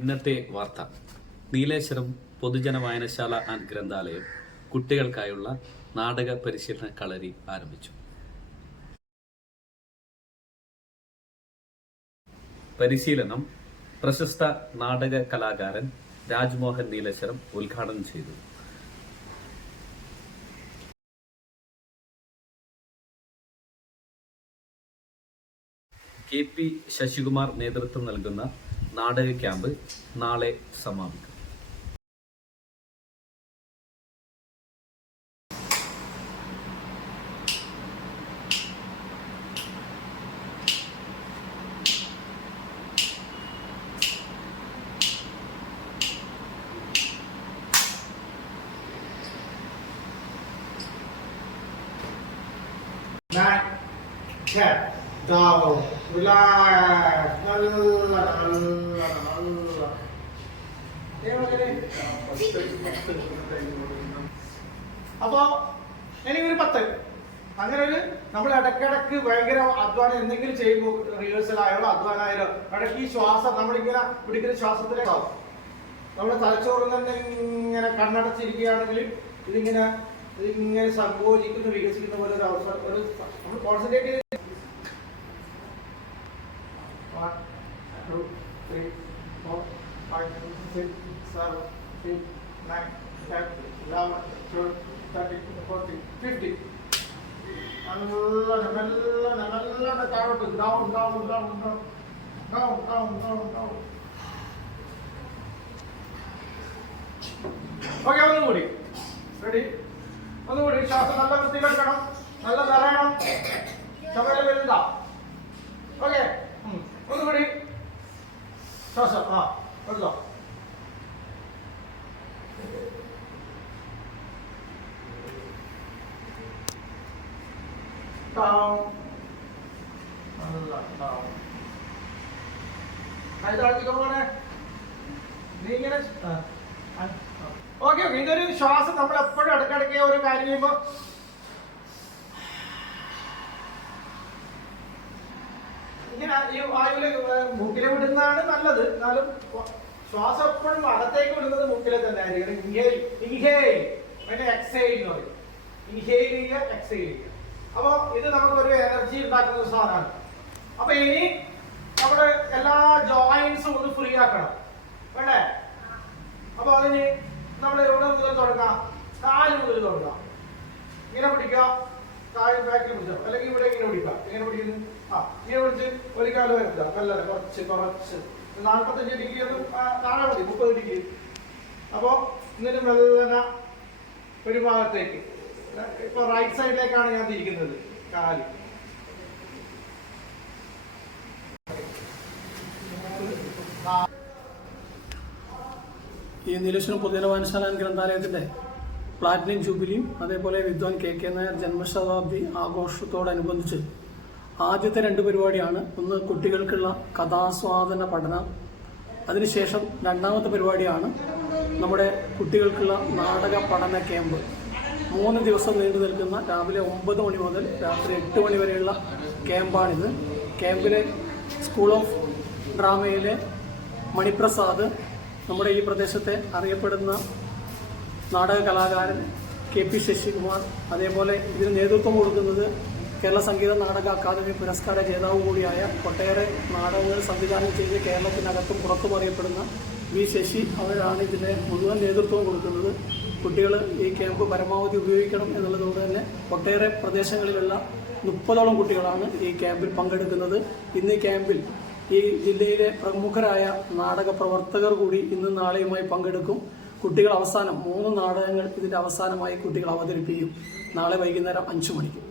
ഇന്നത്തെ വാർത്ത. നീലേശ്വരം പൊതുജന വായനശാല ആൻഡ് ഗ്രന്ഥാലയം കുട്ടികൾക്കായുള്ള നാടക പരിശീലന കളരി ആരംഭിച്ചു. പരിശീലനം പ്രശസ്ത നാടക കലാകാരൻ രാജ്മോഹൻ നീലേശ്വരം ഉദ്ഘാടനം ചെയ്തു. കെ പി ശശികുമാർ നേതൃത്വം നൽകുന്ന നാടക ക്യാമ്പ് നാളെ സമാപിക്കും. Nine, ten, down, relax, അപ്പോ എനിക്കൊരു പത്ത്. അങ്ങനെ ഒരു നമ്മൾ ഇടക്കിടക്ക് ഭയങ്കര അധ്വാനം എന്തെങ്കിലും ചെയ്യുമ്പോൾ റിഹേഴ്സൽ ആയാലോ ഇടയ്ക്ക് ഈ ശ്വാസം നമ്മളിങ്ങനെ പിടിക്കുന്ന ശ്വാസത്തിലേക്കാവും നമ്മുടെ തലച്ചോറിൽ തന്നെ ഇങ്ങനെ കണ്ണടച്ചിരിക്കുകയാണെങ്കിൽ ഇതിങ്ങനെ ഇതിങ്ങനെ സങ്കോചിക്കുന്ന വികസിക്കുന്ന പോലെ ഒരു അവസരം ഒരു നമ്മൾ concentrate one two three four five six seven eight nine ten eleven twelve thirteen fourteen fifteen మెల్లగా మెల్లగా మెల్లగా కాబట్టి down down down down down down down down okay ഒന്ന് കൂടി റെഡി ഒന്ന് കൂടി ശ്വാസം നല്ല വൃത്തിയിൽ വെക്കണം നല്ല നിറയണം ചുമരെ വരുന്ന ഓക്കെ കുറച്ചുകൂടി ശ്വാസം ആ എടുത്തോ നീങ്ങനെ ഓക്കെ ഇതൊരു ശ്വാസം നമ്മൾ എപ്പോഴും ഇടയ്ക്കിടയ്ക്ക് ഒരു കാര്യം ചെയ്യുമ്പോൾ ഈ വായുവിൽ മൂക്കിലെ വിടുന്നതാണ് നല്ലത്. എന്നാലും ശ്വാസം എപ്പോഴും അകത്തേക്ക് വിടുന്നത് മൂക്കിലെ തന്നെ പിന്നെ എക്സൈൽ എന്ന് പറയും. ഇൻഹേൽ ചെയ്യുക എക്സൈൽ ചെയ്യുക. അപ്പൊ ഇത് നമുക്ക് ഒരു എനർജി ഉണ്ടാക്കുന്ന സാധനമാണ്. അപ്പൊ ഇനി നമ്മുടെ എല്ലാ ജോയിന്റ്സും ഒന്ന് ഫ്രീ ആക്കണം. വേണ്ടേ അപ്പൊ അതിന് നമ്മൾ എവിടെ മുതൽ തുടങ്ങാം? കാൽ മുതൽ തുടങ്ങാം. ഇങ്ങനെ പിടിക്കുക. കാൽ ബാക്കിൽ പിടിച്ചോ അല്ലെങ്കിൽ ഇവിടെ ഇങ്ങനെ പിടിക്കാം ഇങ്ങനെ പിടിക്കുന്നു ആ ഇങ്ങനെ പിടിച്ച് ഒരു കാലം വരുത്തുക നല്ല കുറച്ച് കുറച്ച്. നാൽപ്പത്തഞ്ച് ഡിഗ്രി ഒന്നും താഴെ മതി. മുപ്പത് ഡിഗ്രി. അപ്പോ ഇന്നലെ മെല്ലന ഒരു ഭാഗത്തേക്ക്. ഇപ്പൊ റൈറ്റ് സൈഡിലേക്കാണ് ഞാൻ തിരിക്കുന്നത്. കാൽ. ഈ നീലേശ്വരം പൊതുജന വായനശാല ഗ്രന്ഥാലയത്തിന്റെ പ്ലാറ്റിനം ജൂബിലിയും അതേപോലെ വിദ്വാൻ കെ കെ നായർ ജന്മശതാബ്ദി ആഘോഷത്തോടനുബന്ധിച്ച് ആദ്യത്തെ രണ്ട് പരിപാടിയാണ്. ഒന്ന് കുട്ടികൾക്കുള്ള കഥാസ്വാദന പഠനം. അതിനുശേഷം രണ്ടാമത്തെ പരിപാടിയാണ് നമ്മുടെ കുട്ടികൾക്കുള്ള നാടക പഠന ക്യാമ്പ്. മൂന്ന് ദിവസം നീണ്ടു നിൽക്കുന്ന രാവിലെ ഒമ്പത് മണി മുതൽ രാത്രി എട്ട് മണി വരെയുള്ള ക്യാമ്പാണിത്. ക്യാമ്പിലെ സ്കൂൾ ഓഫ് ഡ്രാമയിലെ മണിപ്രസാദ് നമ്മുടെ ഈ പ്രദേശത്തെ അറിയപ്പെടുന്ന നാടക കലാകാരൻ കെ പി ശശികുമാർ അതേപോലെ ഇതിന് നേതൃത്വം കൊടുക്കുന്നത് കേരള സംഗീത നാടക അക്കാദമി പുരസ്കാര ജേതാവ് കൂടിയായ ഒട്ടേറെ നാടകങ്ങൾ സംവിധാനം ചെയ്ത് കേരളത്തിനകത്തും പുറത്തും അറിയപ്പെടുന്ന വി ശശി അവരാണ് ഇതിന്റെ മുഴുവൻ നേതൃത്വം കൊടുക്കുന്നത്. കുട്ടികൾ ഈ ക്യാമ്പ് പരമാവധി ഉപയോഗിക്കണം എന്നുള്ളതുകൊണ്ട് തന്നെ ഒട്ടേറെ പ്രദേശങ്ങളിലുള്ള മുപ്പതോളം കുട്ടികളാണ് ഈ ക്യാമ്പിൽ പങ്കെടുക്കുന്നത്. ഇന്ന് ഈ ക്യാമ്പിൽ ഈ ജില്ലയിലെ പ്രമുഖരായ നാടക പ്രവർത്തകർ കൂടി ഇന്നും നാളെയുമായി പങ്കെടുക്കും. കുട്ടികൾ അവസാനം മൂന്ന് നാടകങ്ങൾ ഇതിന്റെ അവസാനമായി കുട്ടികൾ അവതരിപ്പിക്കും. നാളെ വൈകുന്നേരം അഞ്ചു മണിക്ക്.